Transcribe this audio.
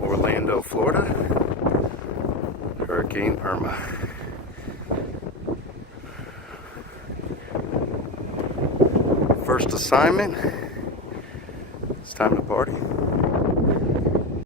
Orlando, Florida. Hurricane Irma. First assignment. It's time to party.